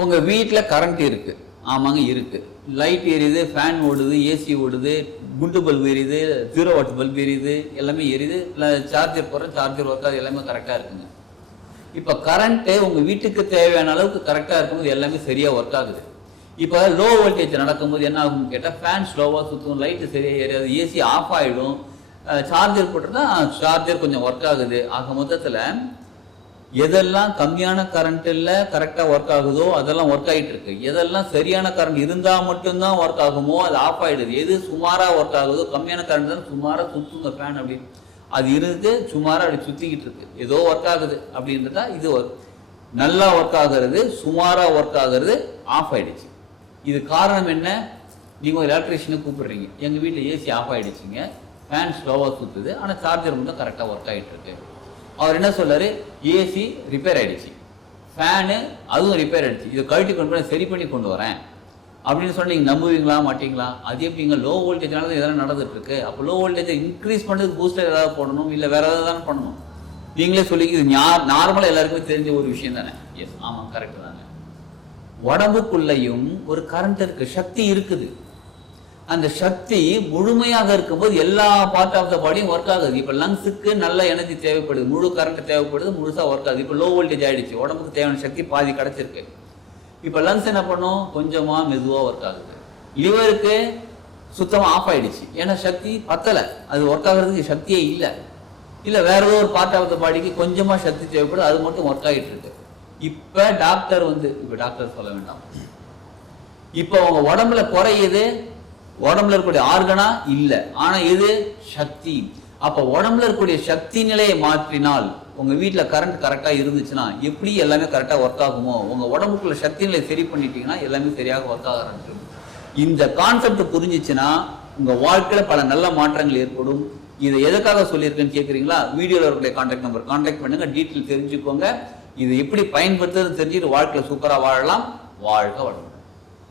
உங்கள் வீட்டில் கரண்ட் இருக்குது. ஆமாங்க இருக்குது. லைட் எரியுது, ஃபேன் ஓடுது, ஏசி ஓடுது, குண்டு பல்பு எரியுது, 0 வாட் பல்பு எரியுது, எல்லாமே எரியுது. இல்லை சார்ஜர் போடுற சார்ஜர் ஒர்க்காது, எல்லாமே கரெக்டாக இருக்குங்க. இப்போ கரண்ட்டு உங்கள் வீட்டுக்கு தேவையான அளவுக்கு கரெக்டாக இருக்கும்போது எல்லாமே சரியாக ஒர்க் ஆகுது. இப்போ லோ வோல்டேஜ் நடக்கும்போது என்ன ஆகும்னு கேட்டால் ஃபேன் ஸ்லோவாக சுற்றும், லைட்டு சரியாக ஏறியாது, ஏசி ஆஃப் ஆகிடும். சார்ஜர் போட்டுருந்தா சார்ஜர் கொஞ்சம் ஒர்க் ஆகுது. ஆக மொத்தத்தில் எதெல்லாம் கம்மியான கரண்ட்டில் கரெக்டாக ஒர்க் ஆகுதோ அதெல்லாம் ஒர்க் ஆகிட்டு இருக்கு. எதெல்லாம் சரியான கரண்ட் இருந்தால் மட்டும்தான் ஒர்க் ஆகுமோ அது ஆஃப் ஆகிடுது. எது சுமாராக ஒர்க் ஆகுதோ, கம்மியான கரண்ட் தான் சுமாராக சுற்றுங்க ஃபேன் அப்படின்னு, அது இருந்து சுமாராக அப்படி சுற்றிக்கிட்டு இருக்கு. ஏதோ ஒர்க் ஆகுது அப்படின்றதா இது நல்லா ஒர்க் ஆகிறது, சுமாராக ஒர்க் ஆகிறது ஆஃப் ஆகிடுச்சு. இது காரணம் என்ன? நீங்கள் ஒரு எலக்ட்ரிஷியனை கூப்பிடுறீங்க, எங்கள் வீட்டில் ஏசி ஆஃப் ஆகிடுச்சிங்க, ஃபேன் ஸ்லோவாக சுற்றுது, ஆனால் சார்ஜர் மட்டும் கரெக்டாக ஒர்க் ஆகிட்டு இருக்கு. அவர் என்ன சொல்றாரு? ஏசி ரிப்பேர் ஆகிடுச்சு, ஃபேனு அதுவும் ரிப்பேர் ஆகிடுச்சு, இதை கழட்டி கொண்டு போய் சரி பண்ணி கொண்டு வரேன் அப்படின்னு சொன்னால் நீங்கள் நம்புவீங்களா மாட்டீங்களா? அது எப்படிங்க? லோ வோல்டேஜ்னால தான் இதெல்லாம் நடந்துட்டு இருக்கு. அப்போ லோ வோல்டேஜை இன்க்ரீஸ் பண்ணுறதுக்கு பூஸ்டர் ஏதாவது போடணும், இல்லை வேற ஏதாவது தானே பண்ணணும். நீங்களே சொல்லி இது நார்மலாக எல்லாருக்குமே தெரிஞ்ச ஒரு விஷயம் தானே. எஸ், ஆமாம், கரெக்டு தாங்க. உடம்புக்குள்ளேயும் ஒரு கரண்ட் இருக்கு, சக்தி இருக்குது. அந்த சக்தி முழுமையாக இருக்கும்போது எல்லா பார்ட் ஆஃப் த பாடியும் ஒர்க் ஆகுது. இப்போ லங்ஸுக்கு நல்ல எனர்ஜி தேவைப்படுது, முழு கரண்ட் தேவைப்படுது, முழுசாக ஒர்க் ஆகுது. இப்போ லோ வோல்டேஜ் ஆகிடுச்சு, உடம்புக்கு தேவையான சக்தி பாதி கிடச்சிருக்கு. இப்போ லங்ஸ் என்ன பண்ணும்? கொஞ்சமாக மெதுவாக ஒர்க் ஆகுது. லிவருக்கு சுத்தமாக ஆஃப் ஆகிடுச்சு, ஏன்னா சக்தி பத்தலை, அது ஒர்க் ஆகிறதுக்கு சக்தியே இல்லை. இல்லை வேற ஏதோ ஒரு பார்ட் ஆஃப் த பாடிக்கு கொஞ்சமாக சக்தி தேவைப்படுது, அது மட்டும் ஒர்க் ஆகிட்டு இருக்கு. இப்போ டாக்டர் இப்போ டாக்டர் சொல்ல வேண்டாம், இப்போ உங்க உடம்புல குறையுது, உடம்புல இருக்கக்கூடிய ஆர்கனா இல்லை, ஆனால் எது? சக்தி. அப்போ உடம்புல இருக்கக்கூடிய சக்தி நிலையை மாற்றினால் உங்க வீட்டில் கரண்ட் கரெக்டாக இருந்துச்சுன்னா எப்படி எல்லாமே கரெக்டாக ஒர்க் ஆகுமோ, உங்க உடம்புக்குள்ள சக்தி நிலையை சரி பண்ணிட்டீங்கன்னா எல்லாமே சரியாக ஒர்க் ஆக ஆரம்பிச்சிடும். இந்த கான்செப்ட் புரிஞ்சிச்சுன்னா உங்க வாழ்க்கையில பல நல்ல மாற்றங்கள் ஏற்படும். இதை எதுக்காக சொல்லியிருக்கேன்னு கேட்குறீங்களா? வீடியோவில் இருக்கக்கூடிய கான்டாக்ட் நம்பர் கான்டாக்ட் பண்ணுங்க, டீட்டெயில் தெரிஞ்சுக்கோங்க. இதை எப்படி பயன்படுத்துறது தெரிஞ்சுட்டு வாழ்க்கையில் சூப்பராக வாழலாம். வாழ்க வளம்.